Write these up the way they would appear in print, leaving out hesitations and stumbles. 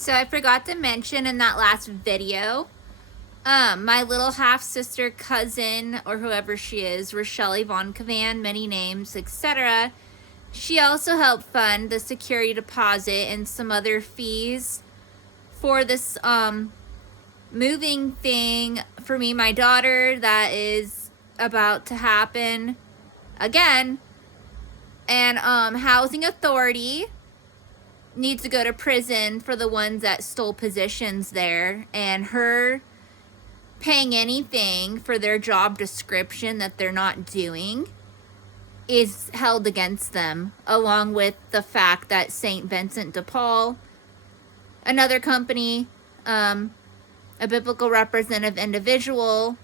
So I forgot to mention in that last video, my little half-sister cousin, or whoever she is, Rochelle Yvonne Cavan, many names, etc. She also helped fund the security deposit and some other fees for this moving thing for me, my daughter, that is about to happen again. And Housing Authority needs to go to prison for the ones that stole positions there, and her paying anything for their job description that they're not doing is held against them, along with the fact that St. Vincent de Paul, another company, a biblical representative individual,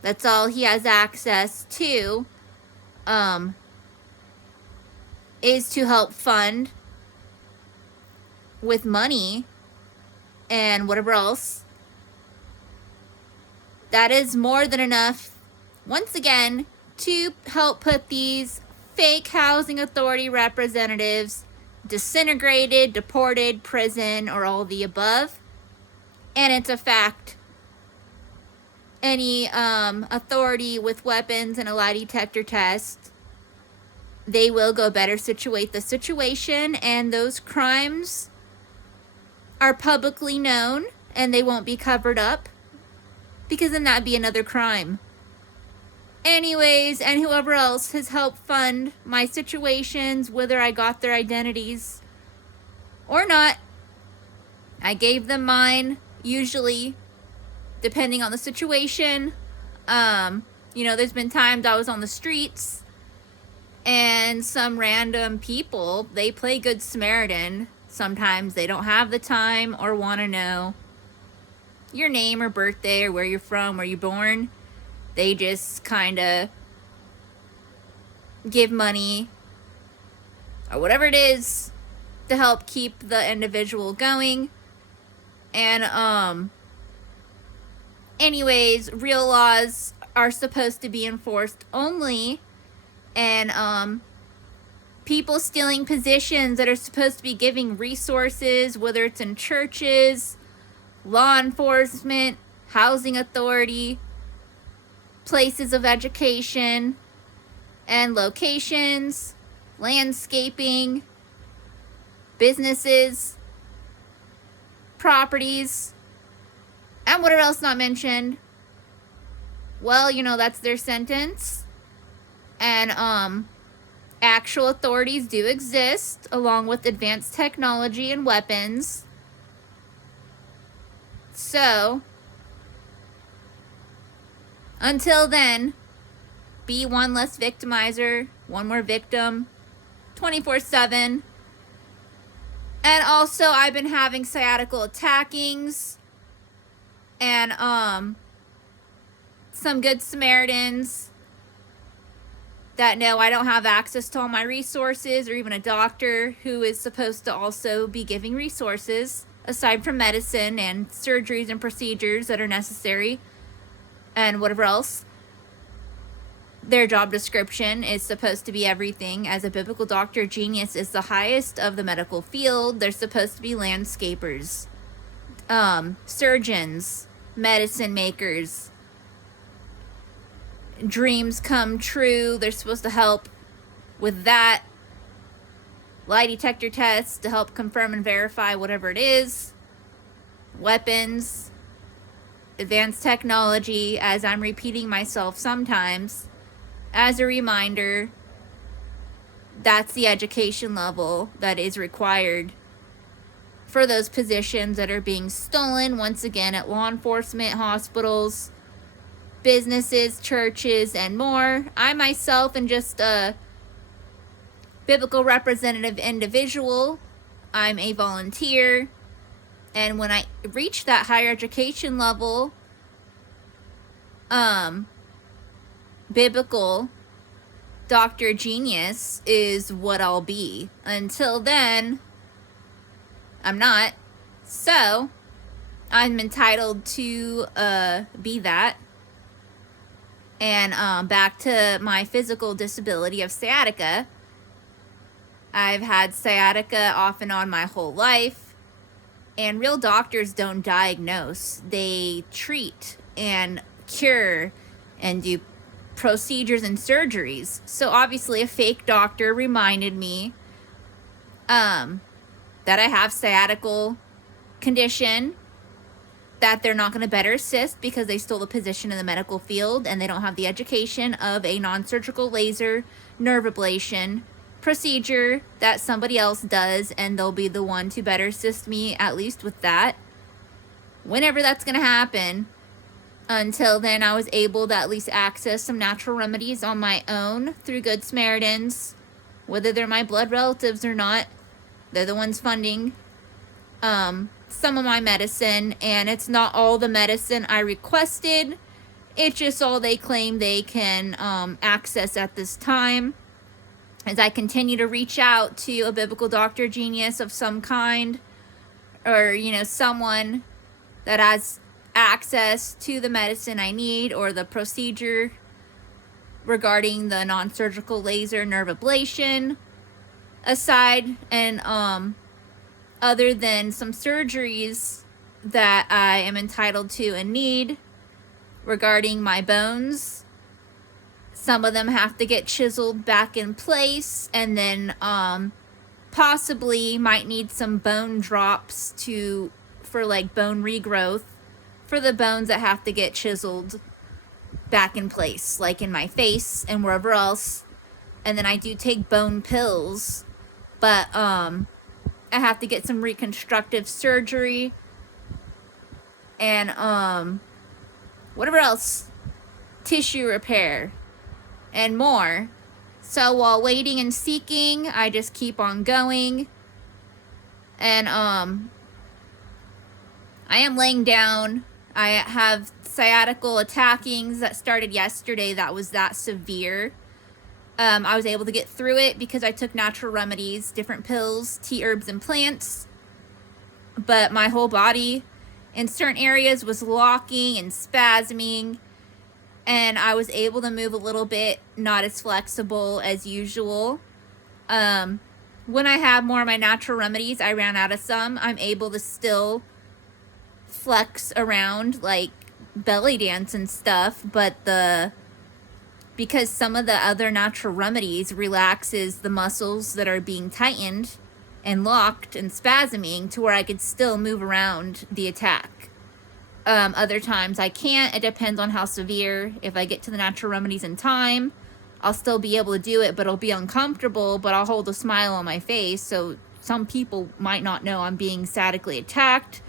that's all he has access to, is to help fund with money and whatever else. That is more than enough, once again, to help put these fake housing authority representatives disintegrated, deported, prison, or all the above. And it's a fact. Any authority with weapons and a lie detector test, they will go better situate the situation, and those crimes are publicly known and they won't be covered up, because then that'd be another crime. Anyways, and whoever else has helped fund my situations, whether I got their identities or not, I gave them mine, usually, depending on the situation. There's been times I was on the streets and some random people, they play Good Samaritan. Sometimes they don't have the time or want to know your name or birthday or where you're from, where you're born. They just kind of give money or whatever it is to help keep the individual going. And anyways, real laws are supposed to be enforced only, and people stealing positions that are supposed to be giving resources, whether it's in churches, law enforcement, housing authority, places of education and locations, landscaping, businesses, properties, and whatever else not mentioned. Well, that's their sentence. And actual authorities do exist, along with advanced technology and weapons. So, until then, be one less victimizer, one more victim, 24/7. And also, I've been having sciatical attackings, and some Good Samaritans that know I don't have access to all my resources, or even a doctor who is supposed to also be giving resources aside from medicine and surgeries and procedures that are necessary and whatever else. Their job description is supposed to be everything. As a biblical doctor, genius is the highest of the medical field. They're supposed to be landscapers, surgeons, medicine makers, dreams come true. They're supposed to help with that. Lie detector tests to help confirm and verify whatever it is. Weapons, advanced technology, as I'm repeating myself sometimes as a reminder. That's the education level that is required for those positions that are being stolen, once again, at law enforcement, hospitals, businesses, churches, and more. I myself am just a biblical representative individual. I'm a volunteer. And when I reach that higher education level, biblical doctor genius is what I'll be. Until then, I'm not. So, I'm entitled to be that. And back to my physical disability of sciatica. I've had sciatica off and on my whole life. And real doctors don't diagnose. They treat and cure and do procedures and surgeries. So obviously a fake doctor reminded me that I have sciatical condition, that they're not going to better assist because they stole the position in the medical field and they don't have the education of a non-surgical laser nerve ablation procedure that somebody else does, and they'll be the one to better assist me, at least with that, whenever that's going to happen. Until then, I was able to at least access some natural remedies on my own through Good Samaritans, whether they're my blood relatives or not. They're the ones funding some of my medicine, and it's not all the medicine I requested. It's just all they claim they can access at this time. As I continue to reach out to a biblical doctor genius of some kind, or, you know, someone that has access to the medicine I need or the procedure regarding the non-surgical laser nerve ablation, aside and other than some surgeries that I am entitled to and need regarding my bones. Some of them have to get chiseled back in place, and then possibly might need some bone drops for like bone regrowth for the bones that have to get chiseled back in place, like in my face and wherever else. And then I do take bone pills, but I have to get some reconstructive surgery and whatever else, tissue repair and more. So while waiting and seeking, I just keep on going. And I am laying down. I have sciatical attackings that started yesterday that was that severe. I was able to get through it because I took natural remedies, different pills, tea, herbs, and plants. But my whole body in certain areas was locking and spasming, and I was able to move a little bit, not as flexible as usual. When I have more of my natural remedies, I ran out of some. I'm able to still flex around, like belly dance and stuff, but because some of the other natural remedies relaxes the muscles that are being tightened and locked and spasming to where I could still move around the attack. Other times I can't. It depends on how severe. If I get to the natural remedies in time, I'll still be able to do it, but it'll be uncomfortable, but I'll hold a smile on my face. So some people might not know I'm being statically attacked,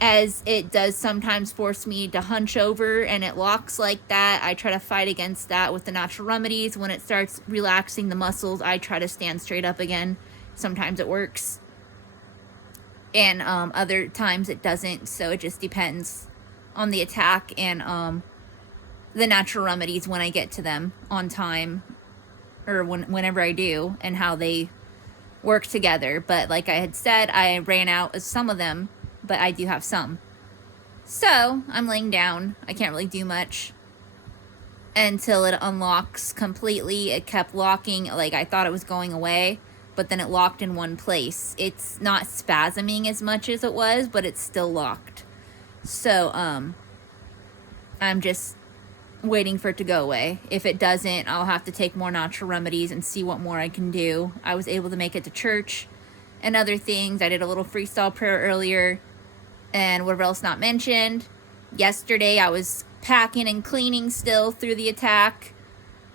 as it does sometimes force me to hunch over and it locks like that. I try to fight against that with the natural remedies. When it starts relaxing the muscles, I try to stand straight up again. Sometimes it works, and other times it doesn't. So it just depends on the attack and the natural remedies when I get to them on time, or whenever I do, and how they work together. But like I had said, I ran out of some of them, but I do have some. So I'm laying down. I can't really do much until it unlocks completely. It kept locking, like I thought it was going away, but then it locked in one place. It's not spasming as much as it was, but it's still locked. So I'm just waiting for it to go away. If it doesn't, I'll have to take more natural remedies and see what more I can do. I was able to make it to church and other things. I did a little freestyle prayer earlier and whatever else not mentioned. Yesterday I was packing and cleaning still through the attack,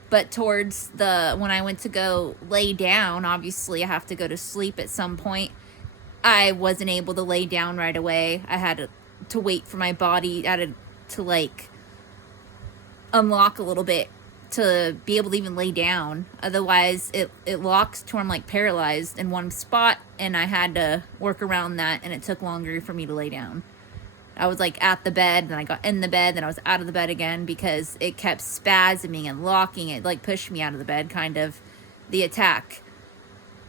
but towards when I went to go lay down, obviously I have to go to sleep at some point, I wasn't able to lay down right away. I had to wait for my body. I had to like unlock a little bit to be able to even lay down. Otherwise it locks to where I'm like paralyzed in one spot, and I had to work around that, and it took longer for me to lay down. I was like at the bed, then I got in the bed, then I was out of the bed again because it kept spasming and locking. It like pushed me out of the bed, kind of, the attack,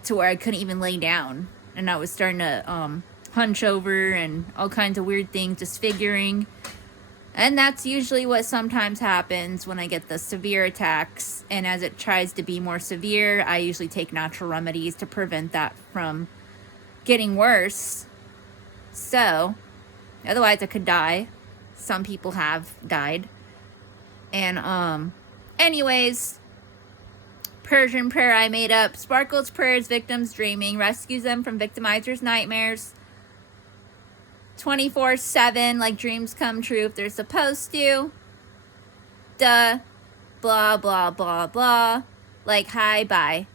to where I couldn't even lay down, and I was starting to hunch over and all kinds of weird things, disfiguring. And that's usually what sometimes happens when I get the severe attacks. And as it tries to be more severe, I usually take natural remedies to prevent that from getting worse. So, otherwise I could die. Some people have died. And, anyways, Persian prayer I made up. Sparkles prayers, victims dreaming. Rescues them from victimizers' nightmares. 24/7, like dreams come true if they're supposed to. Duh. Blah, blah, blah, blah. Like, hi, bye.